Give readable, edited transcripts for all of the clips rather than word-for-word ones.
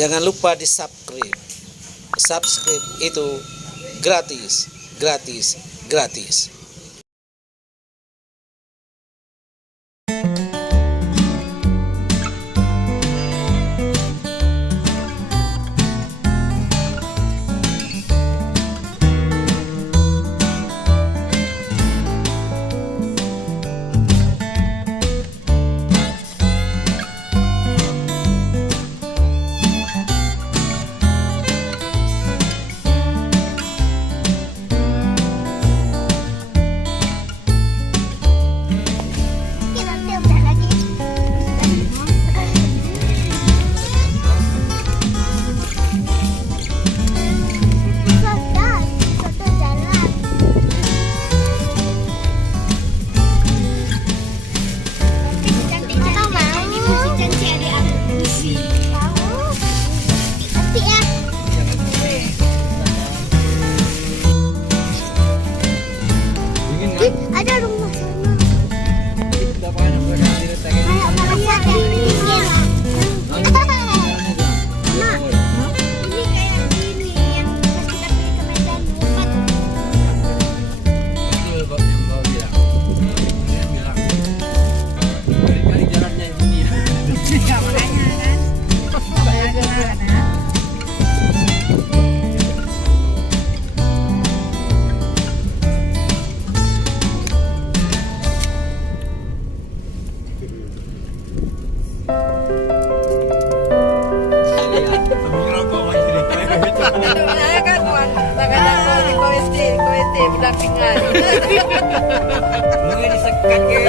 Jangan lupa di subscribe. Subscribe itu gratis, gratis, gratis. Ada rumah sana. Kayak merasa dingin. Mak, ini kayak gini yang pas kita pergi ke Medan Lupa tuh. Berdampingan. Mungkin disekat ke.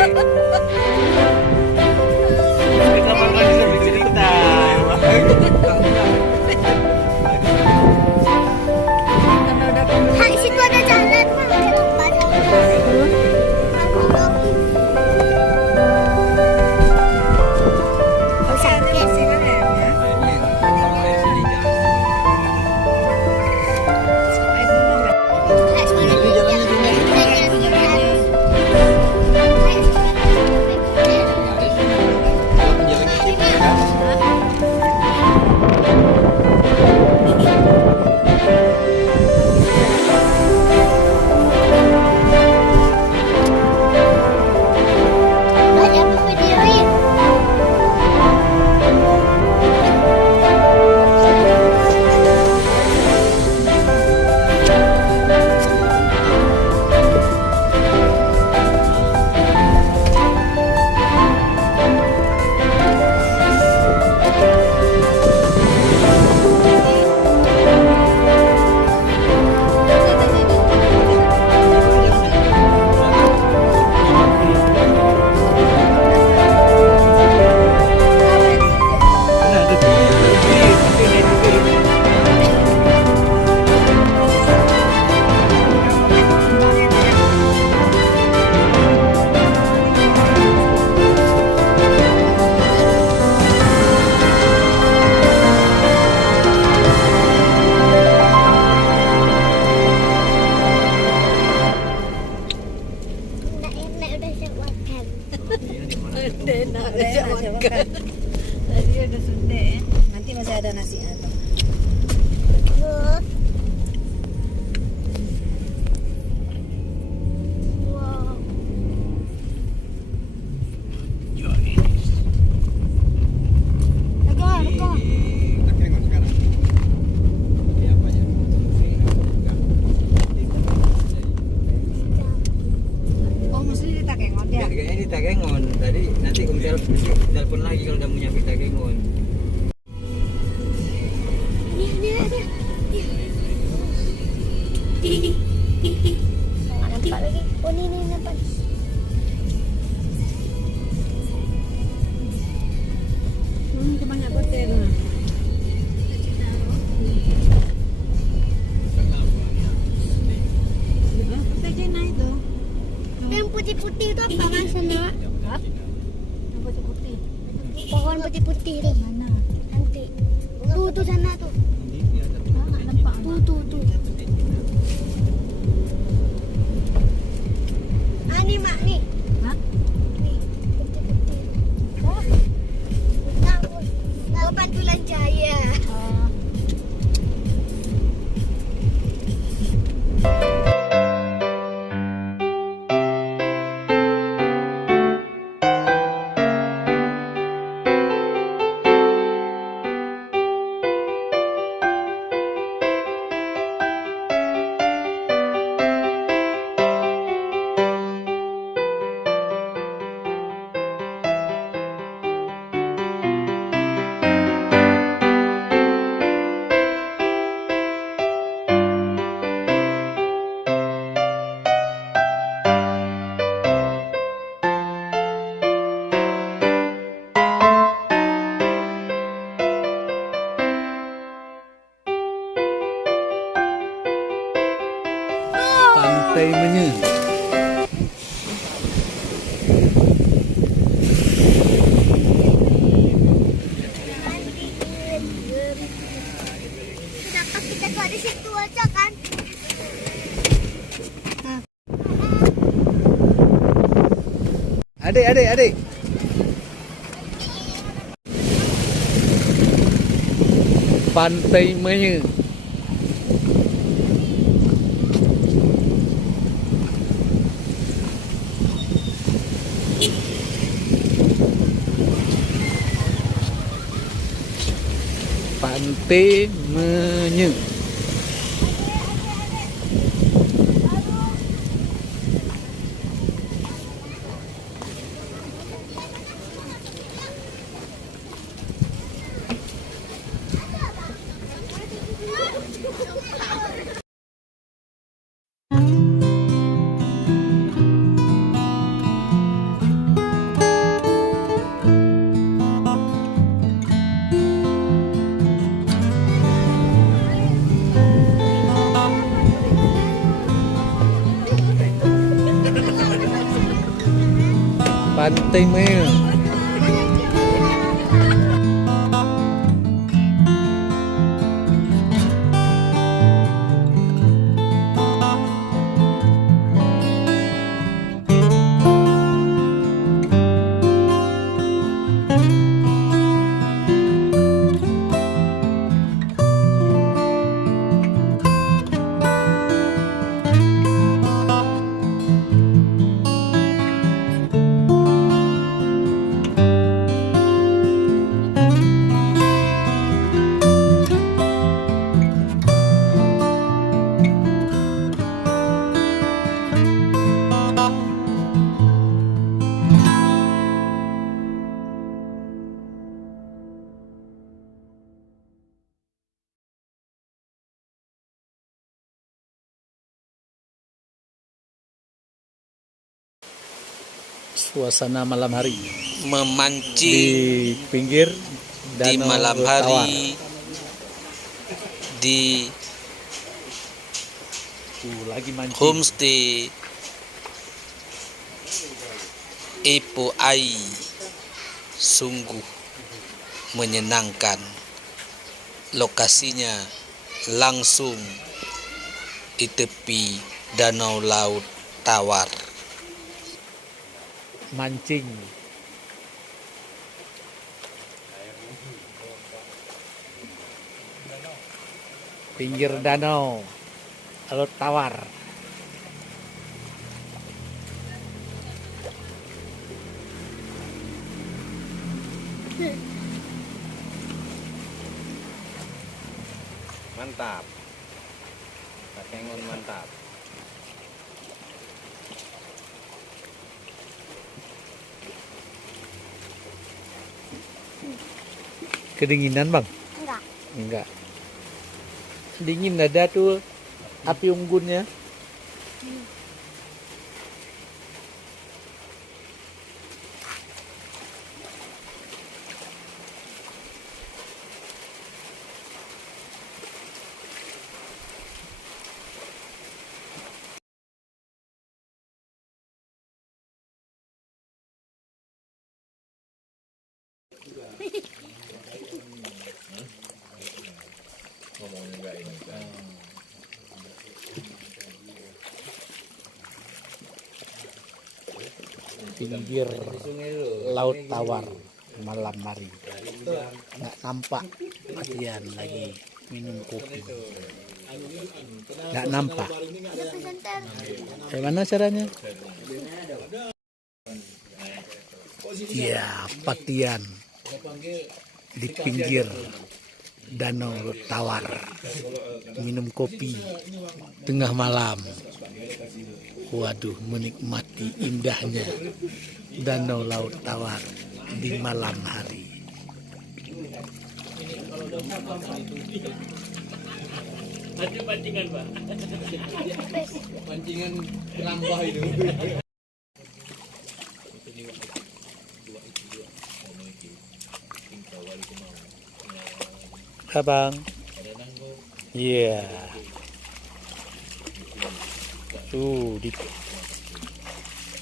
Kita makan di cerita. Hai, situ ada jalan, Mak. Ada lomba jalan. Oh, sakit sih kan ya? Tadi ada sunde ya. Nanti masih ada nasi atau. Wow. Oh, mesti di Takengon ya? Kayaknya di Takengon. Tadi nanti Om telepon lagi kalau udah mau nyampe Takengon. Nampak lagi. Oh, ini nampak. Kebanyak hotel. Hotel Cina itu. Yang putih-putih itu apa maksudnya? Yang putih-putih. Pohon putih-putih itu Mana? nanti. Tuh sana tuh. Nggak nampak. Tuh. Ah, nih Mak nih. Hah? Nih, putih-putih. Oh, Pantulan Jaya. Oh. Menye. Kenapa kita tuh ada situ aja kan? Adik. Pantai Menye. Pantai Menye. Pantai Menye. Suasana malam hari memancing di pinggir di Danau malam Tawar. hari di Lagi mancing. homestay Ipo Ai. Sungguh menyenangkan. Lokasinya langsung di tepi Danau Laut Tawar. Mancing. Pinggir danau Laut Tawar. Mantap. Pakengon mantap. Kedinginan bang? Enggak. Dingin ada tuh api unggunnya. Pinggir Laut Tawar malam hari. Nggak nampak kalian lagi minum kopi. Nggak nampak. Bagaimana caranya? Ya, Patian di pinggir Danau Tawar minum kopi tengah malam. Waduh, menikmati indahnya Danau Laut Tawar di malam hari. Pancingan, Pak. Pancingan kerambah itu. Abang. Iya. Tuh di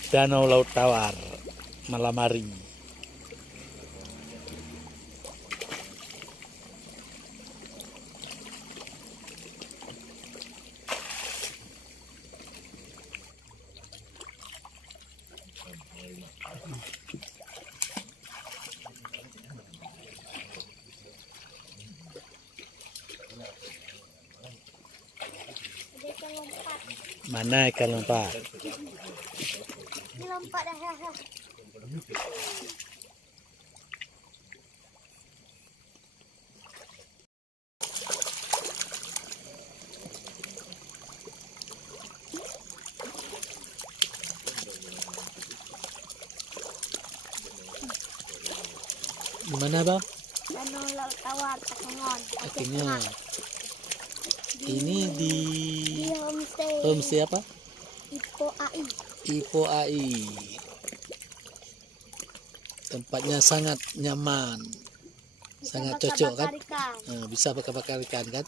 Danau Laut Tawar malam hari. Ada ikan lompat. Mana ikan lompat? Ini lompat dah. Gimana bang? Danau Laut Tawar, Pekalongan. Akhirnya ini di Di homestay. homestay apa? Ipo AI. Ipo AI. Tempatnya sangat nyaman, sangat cocok kan? Ikan. Bisa bakar-bakar ikan kan?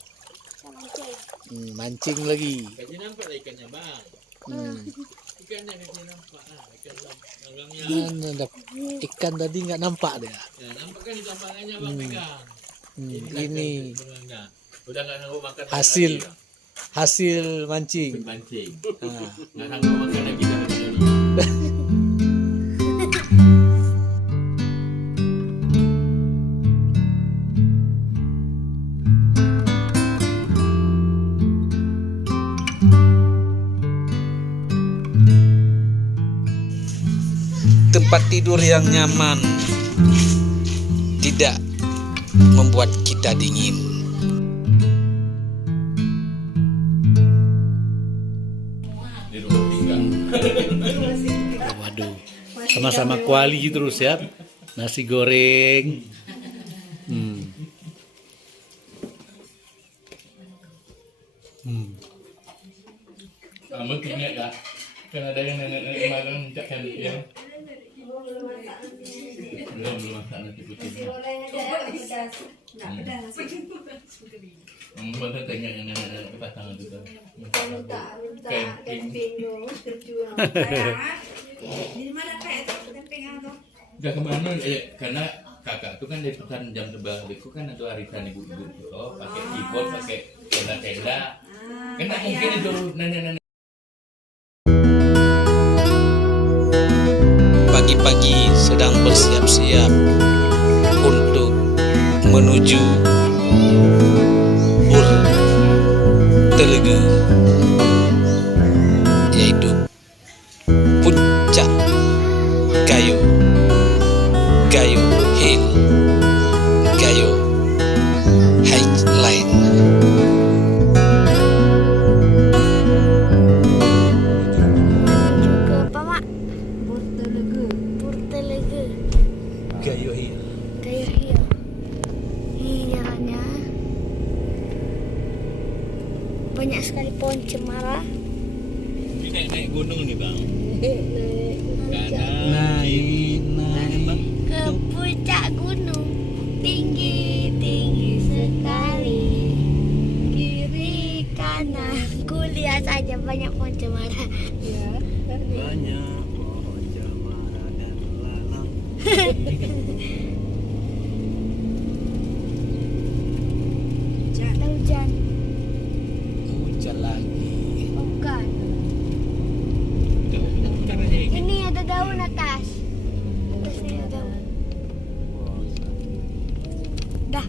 Sama mancing. Mancing lagi. Kasih nampak lah ikannya bang. Ikannya kasih nampak lah. Ikan orangnya. Mana ikan tadi nggak nampak dia. Ya, nampak kan tampangannya bang pegang. Ini Orangnya. Udah nggak sanggup makan hasil lagi, hasil mancing. mancing. Nah, Nggak sanggup makan lagi dah ini. Tempat tidur yang nyaman tidak membuat kita dingin. Di rumah tinggal. waduh, sama-sama kuali terus ya. Nasi goreng. Kamu ingat tak? Kan ada yang nenek-nenek kemarin minta kan ya. Belum masak nasi putih. Mana tengok yang nenek-nenek ke pasangan tu. Camping. Dah kemana? Karena kakak tu kan dia pesan jam terbang. Dia kan ada arisan ibu-ibu tu, pakai keyboard, pakai tenda-tenda. Kena mungkin itu nenek-nenek. Pagi-pagi sedang bersiap-siap untuk menuju Burtelegu, yaitu puncak Gayo Hill, Gayo Highline. Menuju ke apa mak? Burtelegu. Burtelegu. Gayo Hill. Kayak hill. Ini jalannya. Banyak sekali pohon cemara. Ini naik gunung ni bang. Naik. Ke puncak gunung. Tinggi sekali. Kiri kanan. Kulihat saja banyak pohon cemara. Ya. Banyak pohon cemara dan lalang. Ada hujan. Hujan lagi. Bukan. Caranya ini. Ini ada daun atas. Atasnya ada daun. Dah.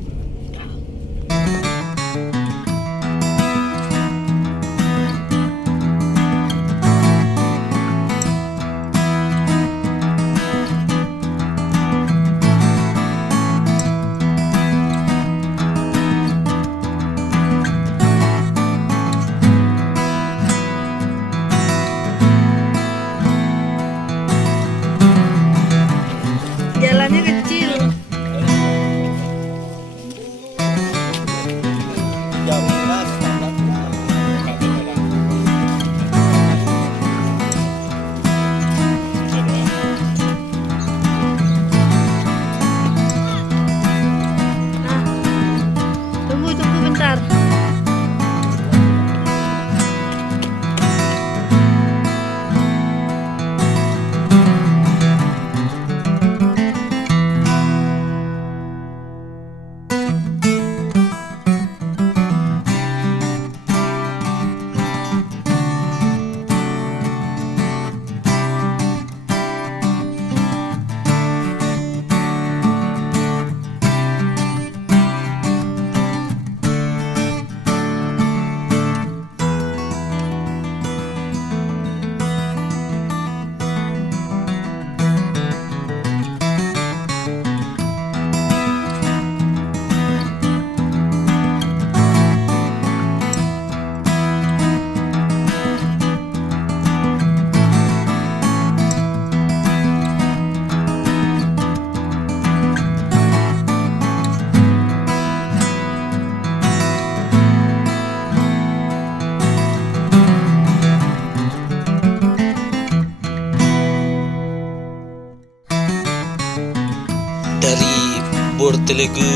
Telegu,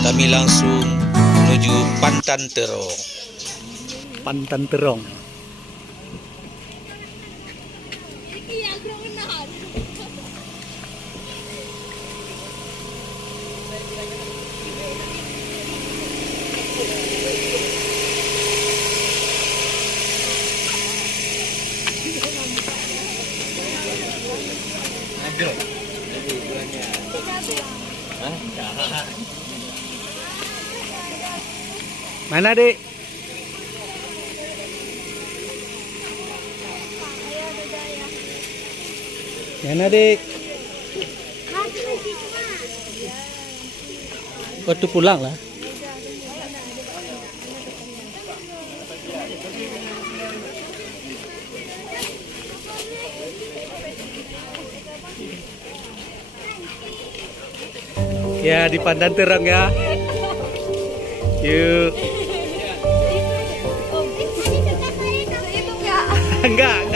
kami langsung menuju Pantan Terong. Pantan Terong. Mana, Dik? Mana, Dik? Waktu pulang lah. Ya, di Pandan Terong ya. Yuk. Enggak.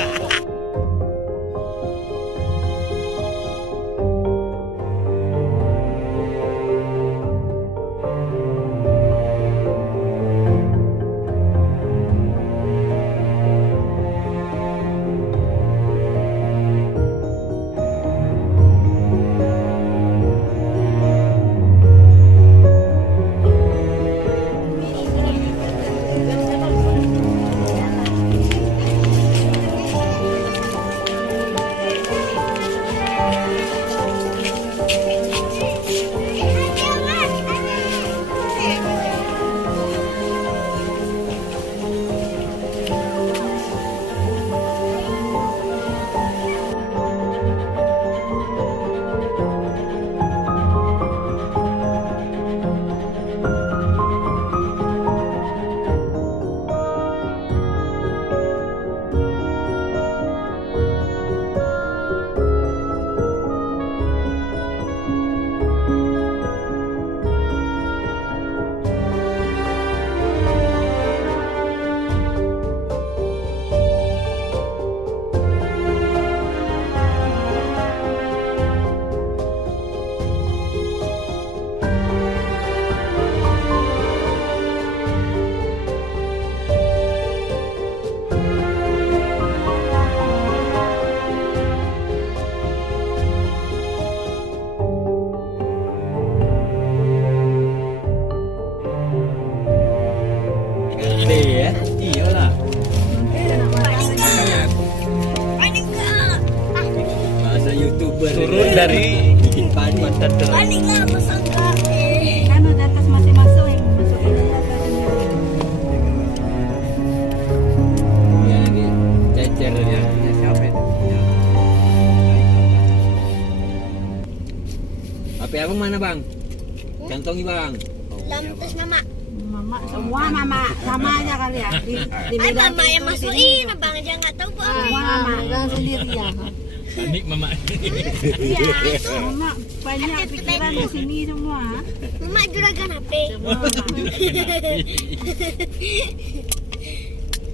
Turun dari Pantan Terong. Paniklah pesangka. Kan udah atas masih masuk yang masukin Ya ini cecer ya. Siapa itu? HP abang mana bang? Cantongi bang. Lantas mama. mama semua mama sama aja kali ya. Di Ay, Medan mama yang itu masukin, sini. abang aja nggak tahu kok. Semua mama dan sendiri ya. Panik mama. Iya, mama banyak pikiran di sini semua. Mama juragan HP. Semua mama.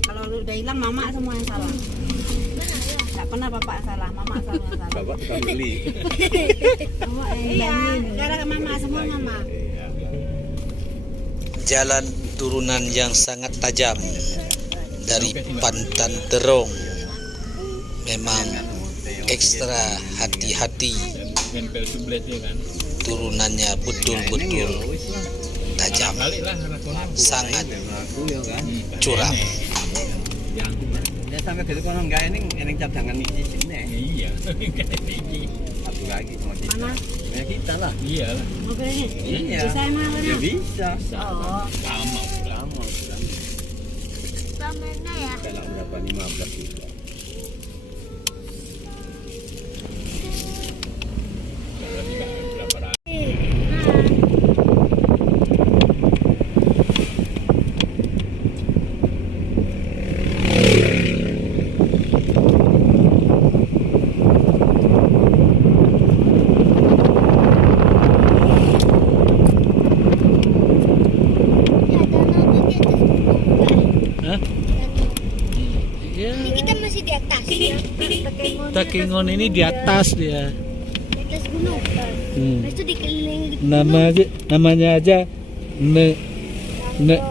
Kalau lu udah hilang mama semua yang salah. Gak pernah bapak salah, mama salah yang salah. Bapak tukang beli. Mama iya, gara-gara mama semua mama. Jalan turunan yang sangat tajam dari Pantan Terong. Memang ekstra hati-hati. Nempel sublet ya kan. Turunannya betul-betul tajam, sangat curam. Ya sampai ke kono enggak ini cap tangan di sini. Iya. Satu lagi sama kita. Mana? Ya kita lah. Iya lah. Mobil ini? Iya. Bisa emang Ya bisa. Oh. Sama. Lama. Mana ya? Dalam berapa 15 juga. Hah? Iya. Ini kita masih di atas ya. Takengon ini di atas dia. Di atas gunung. gunung. Lepas itu dikelilingi Namanya aja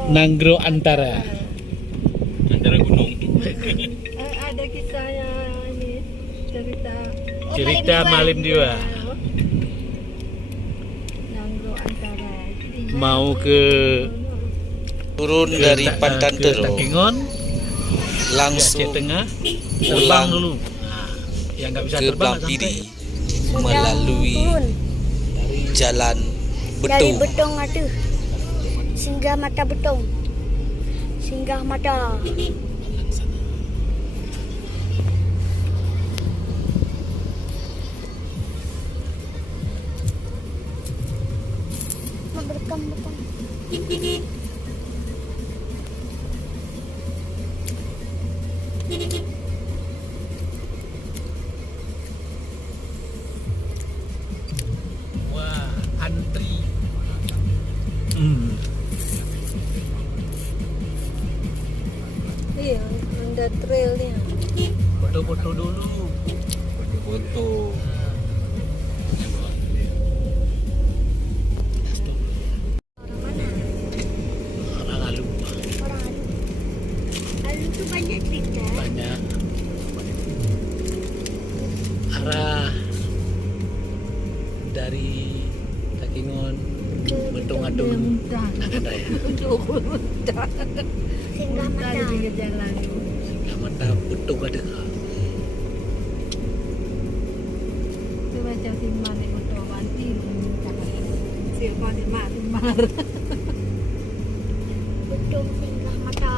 Nanggro Antara. Antara gunung. Ada kisahnya ini cerita Cerita Malim Diwa. Nanggro Antara. Mau ke Turun dari Pandan ke Tero, Takengon, Aceh langsung Tengah, terbang pulang dulu. Nah, yang nggak bisa ke terbang nggak Bampiri sampai. melalui Turun jalan dari Betung. Betong ada singgah mata Betong. Singgah mata. Mak berekam. Wah, antri. Iya, ada trailnya. Foto-foto dulu. Foto. Orang Alu Orang Alu. Alu tuh banyak cerita. banyak. Arah dari Takengon, Betung Adung. Nah, ada ya. Singgah mata. Ada pinggir jalan. Yang mata Betung ada. Itu macam timar ni betul banti. Siapa timar. Betong singgah mata.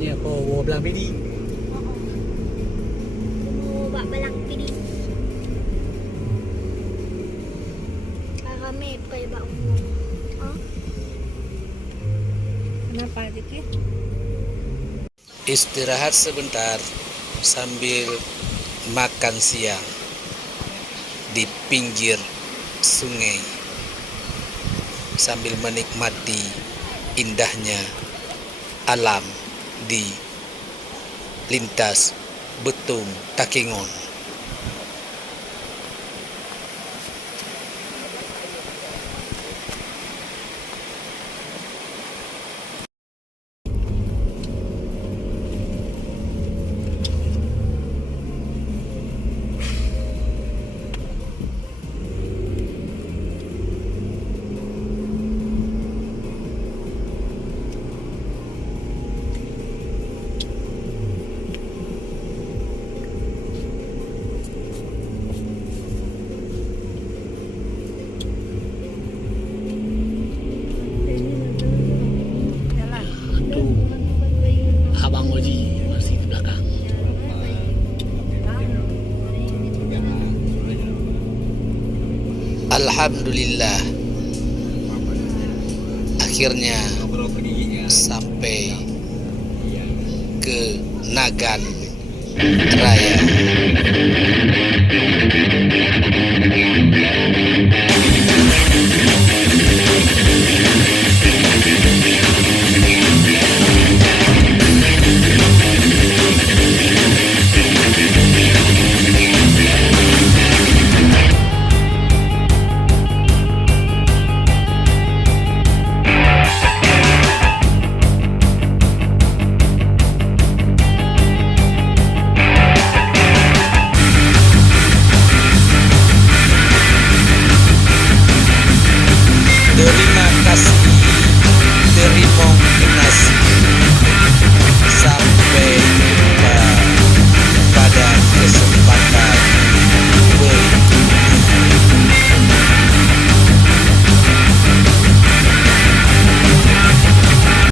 Ni apa bawa belang pidi. Bak balang pidi. Rame pai bak umur. Ha? Kenapa sikit? Istirahat sebentar sambil makan siang di pinggir sungai sambil menikmati indahnya alam di lintas Betung Takengon. Tuh, Abang Oji masih di belakang. Alhamdulillah, akhirnya sampai ke Nagan Raya.